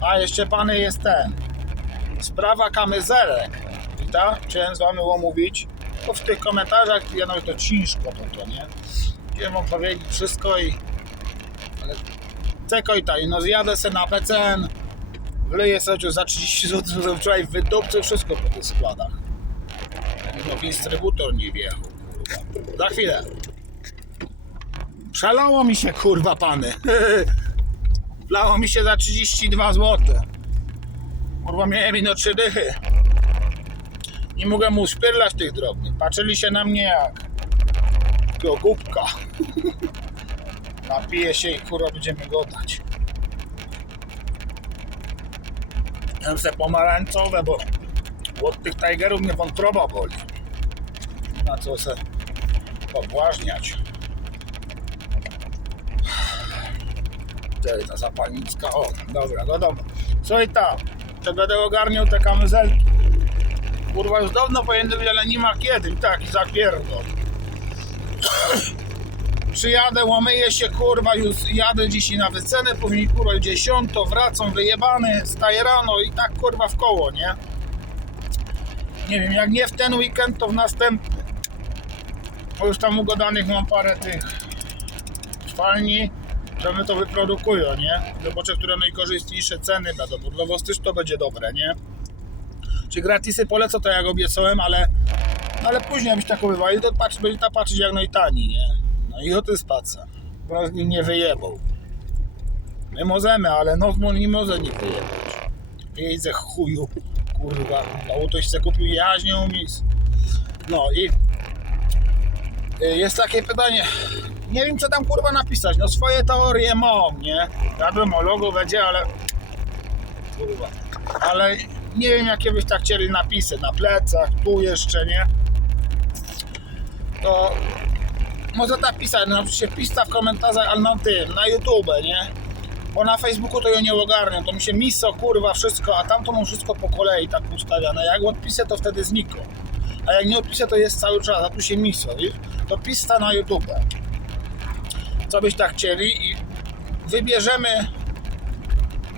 A jeszcze pany jest ten. Sprawa kamyzelek. I tak, chciałem z wami omówić. To w tych komentarzach, ja no to ciężko to, to nie. Chciałem wam powiedzieć wszystko i... Ale tylko i tak, no zjadę se na PCN, wleję sobie za 30 zł, że wczoraj wydobcę wszystko po tych składach. No dystrybutor nie wjechał. Za chwilę. Szalało mi się, kurwa, pany. Wlało mi się za 32 zł. Kurwa, miałem ino trzy dychy. Nie mu uszpierlać tych drobnych. Patrzyli się na mnie jak do głupka. Napiję się i kurwa będziemy godać. Jem se pomarańczowe, bo od tych tigerów mnie wątroba boli. Na co se pobłażniać. Tutaj ta zapalnicka. O, dobra, no dobra. Co i tam? To będę ogarniał te kamizelki. Kurwa, już dawno być, ale nie ma kiedy. Tak, zapierdol. Przyjadę, łamyję się, kurwa, już jadę dzisiaj na wycenę, później kurwa dziesiąto, wracam wyjebany, staję rano i tak kurwa w koło, nie? Nie wiem, jak nie w ten weekend, to w następny. Bo już tam ugadanych mam parę tych szwalni, że my to wyprodukują, nie? Zobaczę, które najkorzystniejsze ceny będą, was też to będzie dobre, nie? Czy gratisy polecę to jak obiecałem, ale ale później byś tak ubywali, to patrz, byli ta patrzeć jak najtaniej, nie? No i o tym spaca. Bo nikt nie wyjebał. My możemy, ale no nie może nie wyjebać. Jeźdzę chuju, kurwa. Auto się kupił jaźnią mis. No i y, jest takie pytanie. Nie wiem co tam kurwa napisać. No swoje teorie mam, nie? Wiadomo, logo będzie, ale kurwa. Ale nie wiem jakie byś tak chcieli napisy na plecach, tu jeszcze, nie? To może tak pisać, no się pista w komentarzach, ale na tym, na YouTube, nie? Bo na Facebooku to ja nie ogarniam, to mi się miso, kurwa, wszystko, a tam to mam wszystko po kolei tak ustawiane. Jak odpiszę, to wtedy znikło. A jak nie odpiszę, to jest cały czas, a tu się miso, wiesz? To pista na YouTube. Co byś tak chcieli i wybierzemy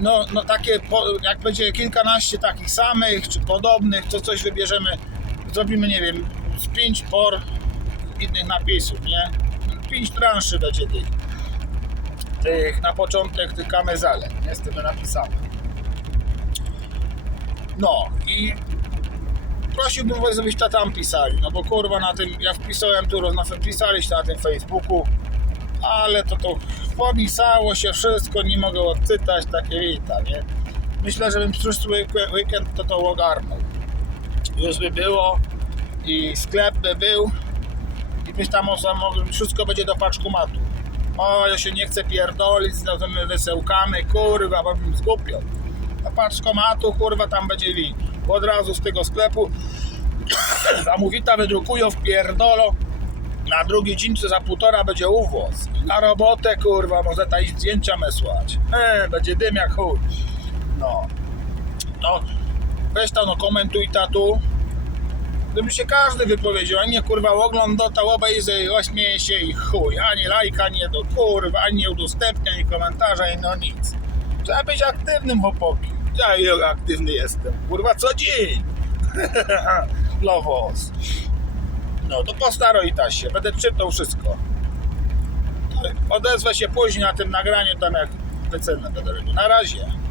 no, no takie, jak będzie kilkanaście takich samych, czy podobnych, to coś wybierzemy, zrobimy, nie wiem, z pięć por innych napisów, nie? Pięć transzy będzie tych, tych na początek tych kamezalek, nie? Z tym napisane. No i prosiłbym was, żebyście tam pisali, no bo kurwa na tym, ja wpisałem tu, na, pisaliście na tym Facebooku, ale to to pomisało się wszystko, nie mogę odczytać, takie wita, nie? Myślę, że bym przyszły week- weekend to to ogarnął. Już by było i sklep by był i byś tam wszystko będzie do paczkomatu. O, ja się nie chcę pierdolić z tymi wysełkami, kurwa, bo bym zgupiał. Do paczkomatu, kurwa, tam będzie win. Od razu z tego sklepu zamówita wydrukują w pierdolo na drugi dzień za półtora będzie uwoz. Na robotę, kurwa, może ta iść zdjęcia mesłać. E, będzie dym jak chuj. No. No, weź tam, no komentuj tatu. Gdyby się każdy wypowiedział, a nie kurwa ogląda, to obejrzy, ośmieje się i chuj. Ani lajka, nie do kurwa, ani nie udostępnia, ani komentarza, i no nic. Trzeba być aktywnym chłopakiem. Ja aktywny jestem. Kurwa, co dzień. Lowos. No to postaraj ta się, będę czytał wszystko. Odezwę się później na tym nagraniu, tam jak wycenę będę robił. Na razie.